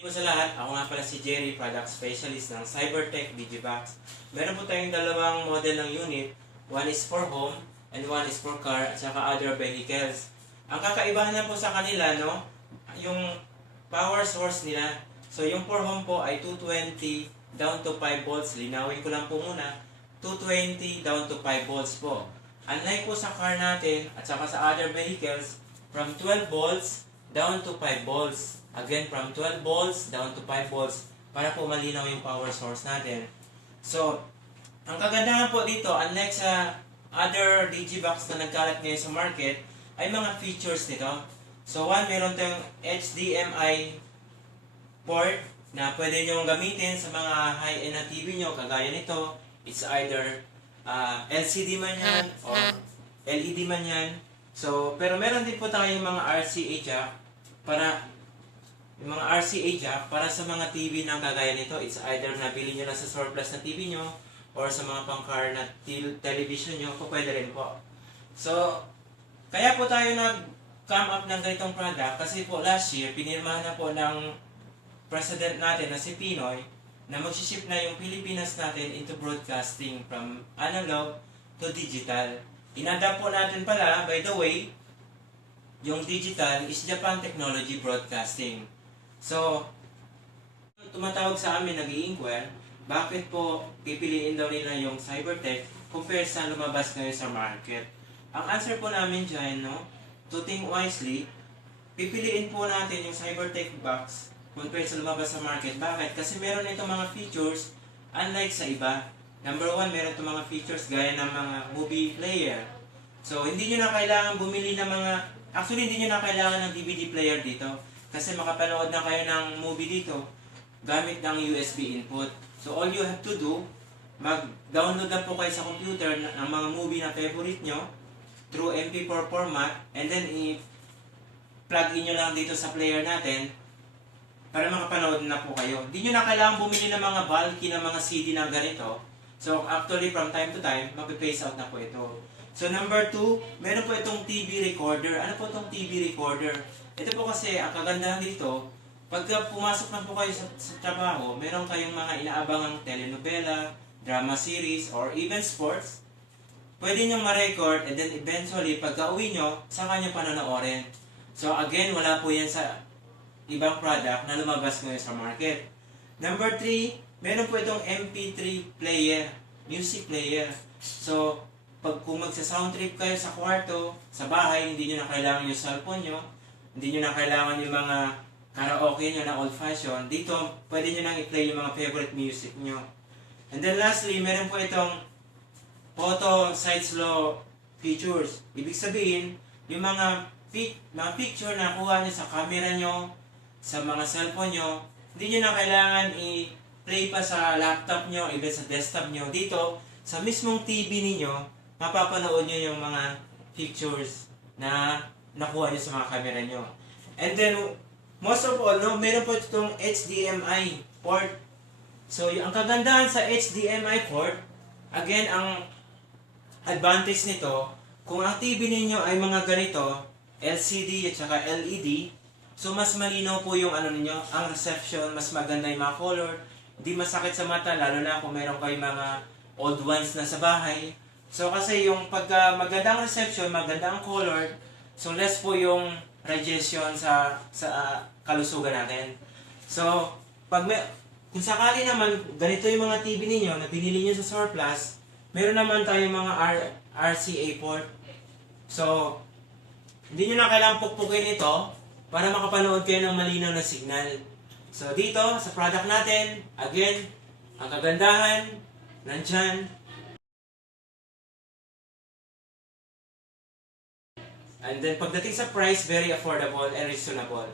Hindi po sa lahat, ako nga pala si Jerry, Product Specialist ng Cybertech Digibox. Meron po tayong dalawang model ng unit. One is for home and one is for car at saka other vehicles. Ang kakaibahan na po sa kanila, no, yung power source nila. So yung for home po ay 220 down to 5 volts. Linawin ko lang po muna. 220 down to 5 volts po. Unlike po sa car natin at saka sa other vehicles, from 12 volts down to 5 volts. Again, from 12 volts down to 5 volts para po malinaw yung power source natin. So, ang kagandahan po dito, unlike sa other Digibox na nagkalat ngayon sa market, ay mga features nito. So, one, meron tayong HDMI port na pwede nyo gamitin sa mga high-end na TV nyo, kagaya nito. It's either LCD man yan or LED man yan. So, pero meron din po tayong mga RCA jack para sa mga TV na kagaya nito. It's either nabili nyo lang sa surplus na TV nyo or sa mga pang-car na television nyo, pwede rin po. So, kaya po tayo nag-come up ng ganitong product kasi po last year, pinirmahan na po ng president natin na si Pinoy na mag-ship na yung Pilipinas natin into broadcasting from analog to digital. Inadapt po natin pala, by the way, yung digital is Japan Technology Broadcasting. So, tumatawag sa amin, nag-i-inquire, bakit po pipiliin daw nila yung Cybertech compared sa lumabas ngayon sa market? Ang answer po namin dyan, no, to think wisely, pipiliin po natin yung Cybertech box compared sa lumabas sa market. Bakit? Kasi meron itong mga features unlike sa iba. Number one, meron itong mga features gaya ng mga movie player. So, hindi nyo na kailangan bumili ng hindi nyo na kailangan ng DVD player dito. Kasi makapanood na kayo ng movie dito gamit ng USB input. So, all you have to do, mag-download lang po kayo sa computer ng mga movie na favorite nyo through MP4 format and then i-plug in nyo lang dito sa player natin para makapanood na po kayo. Hindi nyo na kailangan bumili ng mga bulky na mga CD na ganito. So, actually, from time to time, mag-phase out na po ito. So, number 2, meron po itong TV recorder. Ano po itong TV recorder? Ito po kasi, ang kagandahan dito, pagka pumasok na po kayo sa trabaho, meron kayong mga inaabangang telenovela, drama series, or even sports, pwede nyo ma-record and then eventually, pagka uwi nyo, saka nyo panonoorin. So, again, wala po yan sa ibang product na lumabas ngayon sa market. Number 3, meron po itong MP3 player, music player. So, kung magsa-sound trip kayo sa kwarto, sa bahay, hindi nyo na kailangan yung cellphone nyo, hindi nyo na kailangan yung mga karaoke nyo na old-fashioned. Dito, pwede nyo nang i-play yung mga favorite music nyo. And then lastly, meron po itong photo side slow features. Ibig sabihin, yung mga picture na kuha nyo sa camera nyo, sa mga cellphone nyo, hindi nyo na kailangan i-play pa sa laptop nyo, even sa desktop nyo. Dito, sa mismong TV ninyo, mapapanood nyo yung mga pictures na nakuha nyo sa mga camera nyo. And then, most of all, no, meron po itong HDMI port. So, ang kagandahan sa HDMI port, again, ang advantage nito, kung ang TV ninyo ay mga ganito, LCD at saka LED, so mas malinaw po yung ninyo, ang reception, mas maganda yung mga color, hindi masakit sa mata, lalo na kung meron kayong mga old ones na sa bahay. So kasi yung pagka magandang reception, magandang color, so less po yung radiation sa kalusugan natin. So, kung sakali naman, ganito yung mga TV ninyo na binili nyo sa surplus, meron naman tayong mga RCA port. So, hindi nyo na kailangang pukpukin ito para makapanood kayo ng malinaw na signal. So, dito, sa product natin, again, ang kagandahan, nandyan. And then, pagdating sa price, very affordable and reasonable.